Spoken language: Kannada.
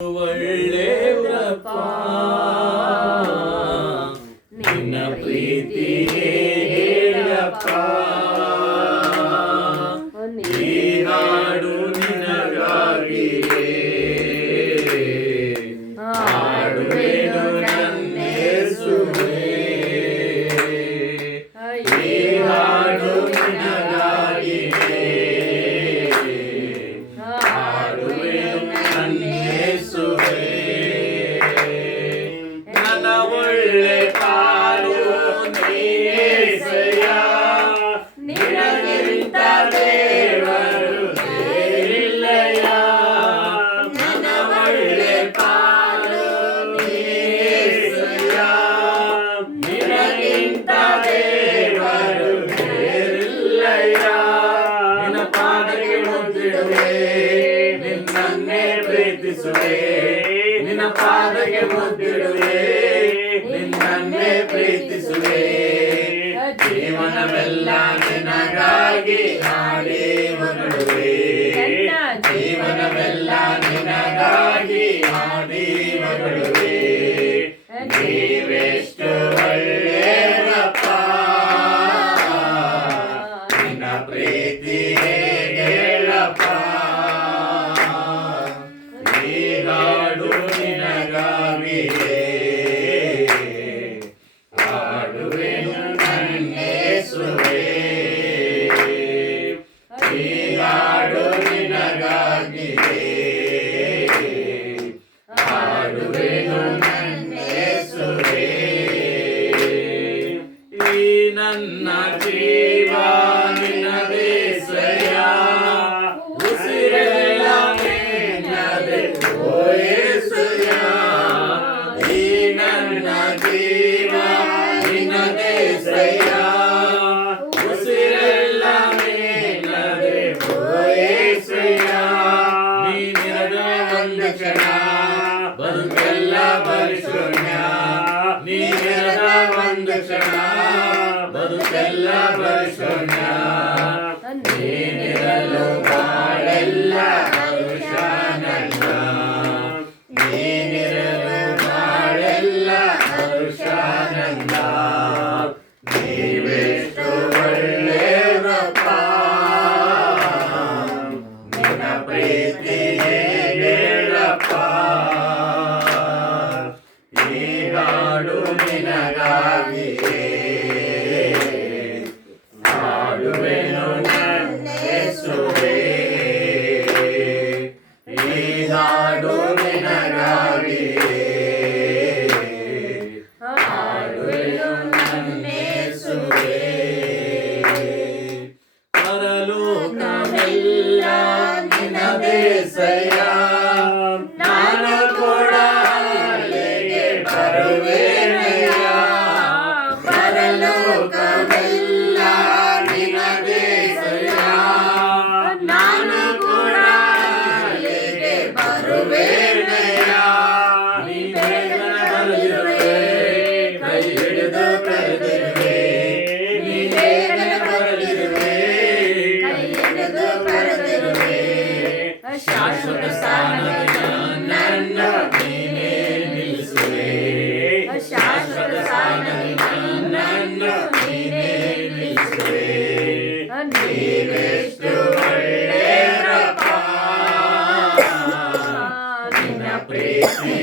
ಒಳ್ಳೆಯಪ್ಪ ನಿನ್ನ ಪ್ರೀತಿ ಹೇಳಪ್ಪ, ಈ ಹಾಡು ನಿನಗಾಗಿಯೇ ಹಾಡುವೆನು ನನ್ನೇಸುವೆ, ಈ ಹಾಡು ನಿನಗಾಗಿಯೇ ಹಾಡುವೆನು ನನ್ನೇಸುವೆ. ನನ್ನ ಒಳ್ಳೆ ಪಾಲು ನೀಸಯ್ಯ, ನಿನಗಿಂತ ದೇವರು ಬೇರಿಲ್ಲಯ್ಯ. ನನ್ನ ಒಳ್ಳೆ ಪಾಲು ನೀಸಯ್ಯ, ನಿನಗಿಂತ ದೇವರು ಬೇರಿಲ್ಲಯ್ಯ. ನಿನ್ನ ಪಾದಕ್ಕೆ ಮುದ್ದಿಡುವೆ, ನಿನ್ನನ್ನೇ ಪ್ರೀತಿಸುವೆ, ನಿನ್ನ ಪಾದಕ್ಕೆ ಮುದ್ದಿಡುವೆ, ನಿನ್ನನ್ನೇ ಪ್ರೀತಿಸುವೆ. ಜೀವನವೆಲ್ಲ ನಿನಗಾಗಿ ಹಾಡಿ ಹೊರಡುವೆ, ಜೀವನವೆಲ್ಲ ನಿನಗಾಗಿ ಹಾಡಿ ಹೊರಡುವೆ. ನೀವೆಷ್ಟು ಒಳ್ಳೆಯಪ್ಪ, ನಿನ್ನ ಪ್ರೀತಿ ಹೇಳಪ್ಪ, ಈ ಹಾಡು ನಿನಗಾಗಿಯೇ ಹಾಡುವೆನು ನನ್ನೇಸುವೆ, ಈ ಹಾಡು ನಿನಗಾಗಿಯೇ ಹಾಡುವೆನು ನನ್ನೇಸುವೆ. ಈ ನನ್ನ ಜೀವ ನಿನ್ನದೇಸಯ್ಯ, ಉಸಿರೆಲ್ಲ ನಿನ್ನದೇ ಓ ಯೇಸಯ್ಯ. ಈ ನನ್ನ ಜೀವ ನಿನ್ನದೇಸಯ್ಯ, ಉಸಿರೆಲ್ಲ ನಿನ್ನದೇ ಓ ಯೇಸಯ್ಯ. ನೀನಿರದ ಒಂದು ಕ್ಷಣ ಬದುಕೆಲ್ಲ ಪರಿಶೂನ್ಯ, ನೀನಿರದ ಒಂದು ಕ್ಷಣ ಬದುಕೆಲ್ಲ ಪರಿಶೂನ್ಯ. ನೀನಿರಲು ಬಾಳೆಲ್ಲ ಹರುಷ ನನ್ನ, ನೀನಿರಲು ಬಾಳೆಲ್ಲ ಹರುಷ ನನ್ನ. ನೀವೆಷ್ಟು ಒಳ್ಳೆಯಪ್ಪ, ನಿನ್ನ ಪ್ರೀತಿ ಹೇಳಪ್ಪ, ಈ ಹಾಡು ನಿನಗಾಗಿಯೇ ಹಾಡುವೆನು ನನ್ನೇಸುವೆ, ಈ ಹಾಡು ನಿನಗಾಗಿಯೇ ಹಾಡುವೆನು ನನ್ನೇಸುವೆ. ಪರಲೋಕವೆಲ್ಲ ನಿನ್ನದೇಸಯ್ಯ, ನಾನು ಕೂಡ ಅಲ್ಲಿಗೆ ಬರುವೆನಯ್ಯ. ಪರಲೋಕವೆಲ್ಲ ನಿನ್ನದೇಸಯ್ಯ, ನಾನು ಕೂಡ ಅಲ್ಲಿಗೆ ಬರುವೆನಯ್ಯ. ನೀ ಬೇಗನೆ ಬರಲಿರುವೆ, ಕೈ ಹಿಡಿದು ಕರೆದಿರುವೆ, ನೀ ಬೇಗನೆ ಬರಲಿರುವೆ, ಕೈ ಹಿಡಿದು ಕರೆದಿರುವೆ. ಶಾಶ್ವತ ಸ್ಥಾನದಲ್ಲಿ ನನ್ನ ನೀನೇ ನಿಲ್ಲಿಸುವೆ, ಶಾಶ್ವತ ಸ್ಥಾನದಲ್ಲಿ ನನ್ನ ನೀನೇ ನಿಲ್ಲಿಸುವೆ. ನೀವೆಷ್ಟು ಒಳ್ಳೆಯಪ್ಪ, ನಿನ್ನ ಪ್ರೀತಿ